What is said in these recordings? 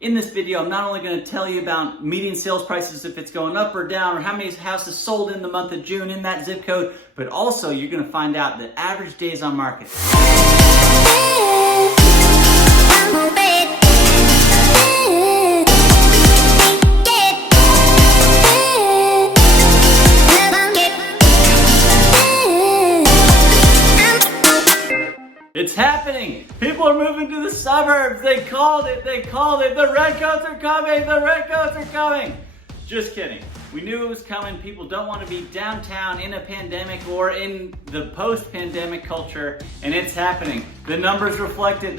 In this video, I'm not only going to tell you about median sales prices, if it's going up or down, or how many houses sold in the month of June in that zip code, but also you're going to find out the average days on market. It's happening! People are moving to the suburbs! They called it! The redcoats are coming! The redcoats are coming! Just kidding. We knew it was coming. People don't want to be downtown in a pandemic or in the post-pandemic culture, and it's happening. The numbers reflect it.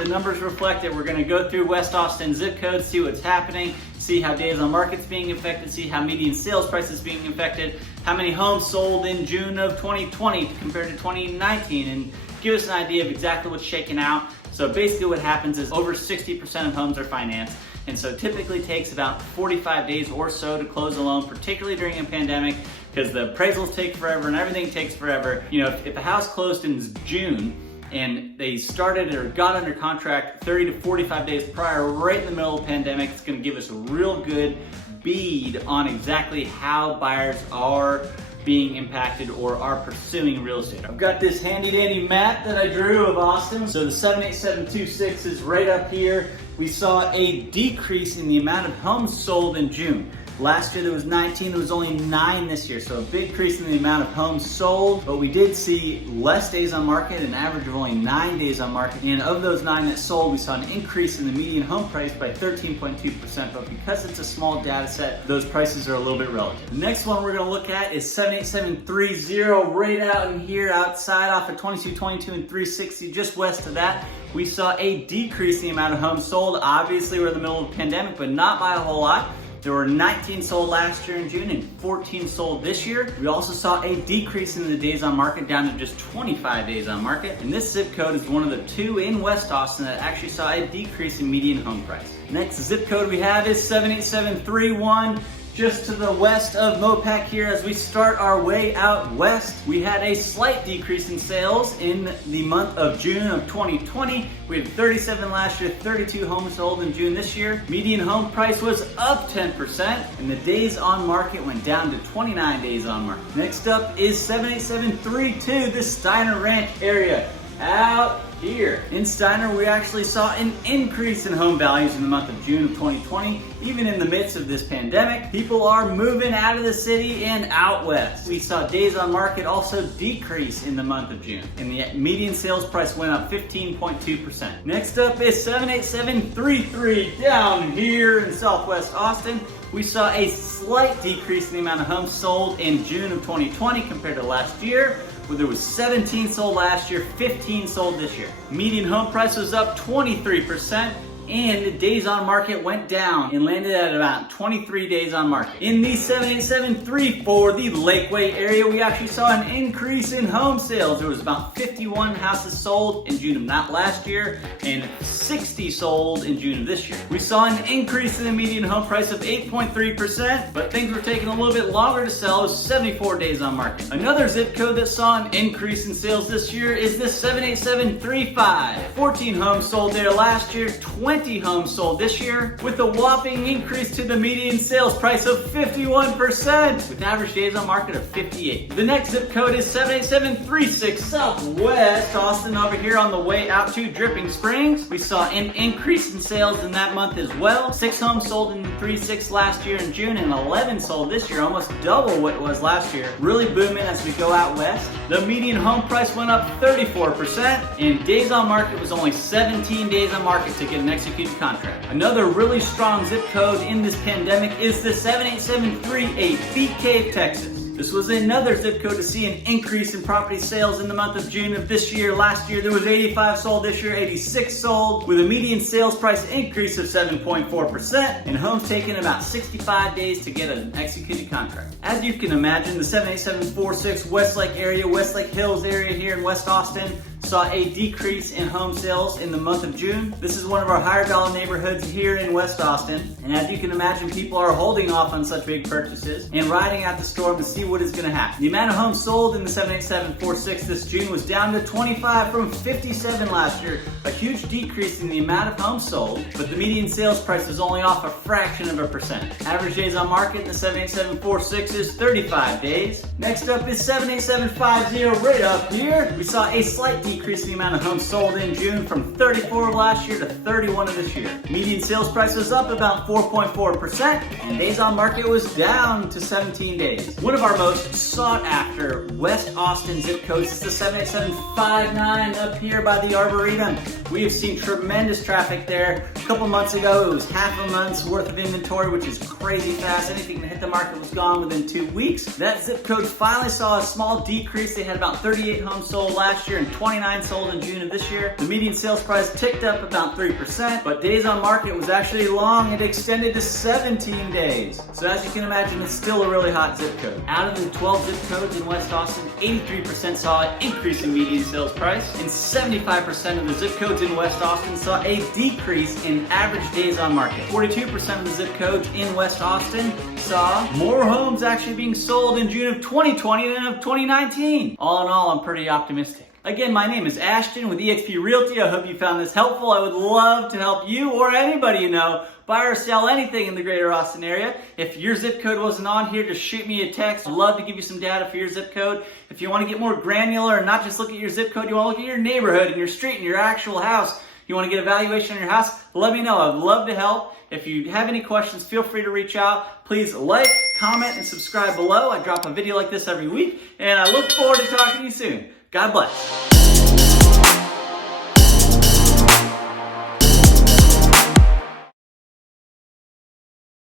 We're going to go through West Austin zip codes, see what's happening, see how days on market's being affected, see how median sales prices being affected, how many homes sold in June of 2020 compared to 2019, and give us an idea of exactly what's shaking out. So basically what happens is over 60% of homes are financed, and so it typically takes about 45 days or so to close a loan, particularly during a pandemic, because the appraisals take forever and everything takes forever. You know, if a house closed in June and they started or got under contract 30 to 45 days prior, right in the middle of the pandemic, it's gonna give us a real good bead on exactly how buyers are being impacted or are pursuing real estate. I've got this handy dandy map that I drew of Austin. So the 78726 is right up here. We saw a decrease in the amount of homes sold in June. Last year there was 19, there was only 9 this year, so a big increase in the amount of homes sold, but we did see less days on market, an average of only 9 days on market, and of those 9 that sold, we saw an increase in the median home price by 13.2%, but because it's a small data set, those prices are a little bit relative. The next one we're gonna look at is 78730, right out in here, outside off of 2222 and 360, just west of that. We saw a decrease in the amount of homes sold. Obviously, we're in the middle of a pandemic, but not by a whole lot. There were 19 sold last year in June and 14 sold this year. We also saw a decrease in the days on market down to just 25 days on market. And this zip code is one of the 2 in West Austin that actually saw a decrease in median home price. Next zip code we have is 78731. Just to the west of Mopac here. As we start our way out west, we had a slight decrease in sales in the month of June of 2020. We had 37 last year, 32 homes sold in June this year. Median home price was up 10%, and the days on market went down to 29 days on market. Next up is 78732, this Steiner Ranch area. Out here. In Steiner, we actually saw an increase in home values in the month of June of 2020. Even in the midst of this pandemic, people are moving out of the city and out west. We saw days on market also decrease in the month of June, and the median sales price went up 15.2%. Next up is 78733 down here in Southwest Austin. We saw a slight decrease in the amount of homes sold in June of 2020 compared to last year, where there was 17 sold last year, 15 sold this year. Median home price was up 23%, and the days on market went down and landed at about 23 days on market. In the 78734, the Lakeway area, we actually saw an increase in home sales. There was about 51 houses sold in June of not last year and 60 sold in June of this year. We saw an increase in the median home price of 8.3%, but things were taking a little bit longer to sell. It was 74 days on market. Another zip code that saw an increase in sales this year is the 78735. 14 homes sold there last year, 20 homes sold this year, with a whopping increase to the median sales price of 51%, with average days on market of 58. The next zip code is 78736, Southwest Austin, over here on the way out to Dripping Springs. We saw an increase in sales in that month as well. 6 homes sold in 3/6 last year in June, and 11 sold this year, almost double what it was last year. Really booming as we go out west. The median home price went up 34%, and days on market was only 17 days on market to get an executed contract. Another really strong zip code in this pandemic is the 78738, Bee Cave, Texas. This was another zip code to see an increase in property sales in the month of June of this year. Last year there was 85 sold, this year 86 sold, with a median sales price increase of 7.4%, and homes taking about 65 days to get an executed contract. As you can imagine, the 78746 Westlake area, Westlake Hills area here in West Austin, saw a decrease in home sales in the month of June. This is one of our higher dollar neighborhoods here in West Austin. And as you can imagine, people are holding off on such big purchases and riding out the storm to see what is going to happen. The amount of homes sold in the 78746 this June was down to 25 from 57 last year. A huge decrease in the amount of homes sold, but the median sales price is only off a fraction of a percent. Average days on market in the 78746 is 35 days. Next up is 78750 right up here. We saw a slight decrease in the amount of homes sold in June from 34 of last year to 31 of this year. Median sales price was up about 4.4%, and days on market was down to 17 days. One of our most sought after West Austin zip codes is the 78759 up here by the Arboretum. We have seen tremendous traffic there. A couple months ago, it was half a month's worth of inventory, which is crazy fast. Anything that hit the market was gone within 2 weeks. That zip code finally saw a small decrease. They had about 38 homes sold last year and 29 sold in June of this year. The median sales price ticked up about 3%, but days on market was actually long. It extended to 17 days. So as you can imagine, it's still a really hot zip code. Out of the 12 zip codes in West Austin, 83% saw an increase in median sales price, and 75% of the zip codes in West Austin saw a decrease in average days on market. 42% of the zip codes in West Austin saw more homes actually being sold in June of 2020 than of 2019. All in all, I'm pretty optimistic. Again, my name is Ashton with EXP Realty. I hope you found this helpful. I would love to help you or anybody you know buy or sell anything in the greater Austin area. If your zip code wasn't on here, just shoot me a text. I'd love to give you some data for your zip code. If you want to get more granular and not just look at your zip code, you want to look at your neighborhood and your street and your actual house, you want to get a valuation on your house, let me know. I'd love to help. If you have any questions, feel free to reach out. Please like, comment, and subscribe below. I drop a video like this every week, and I look forward to talking to you soon. God bless.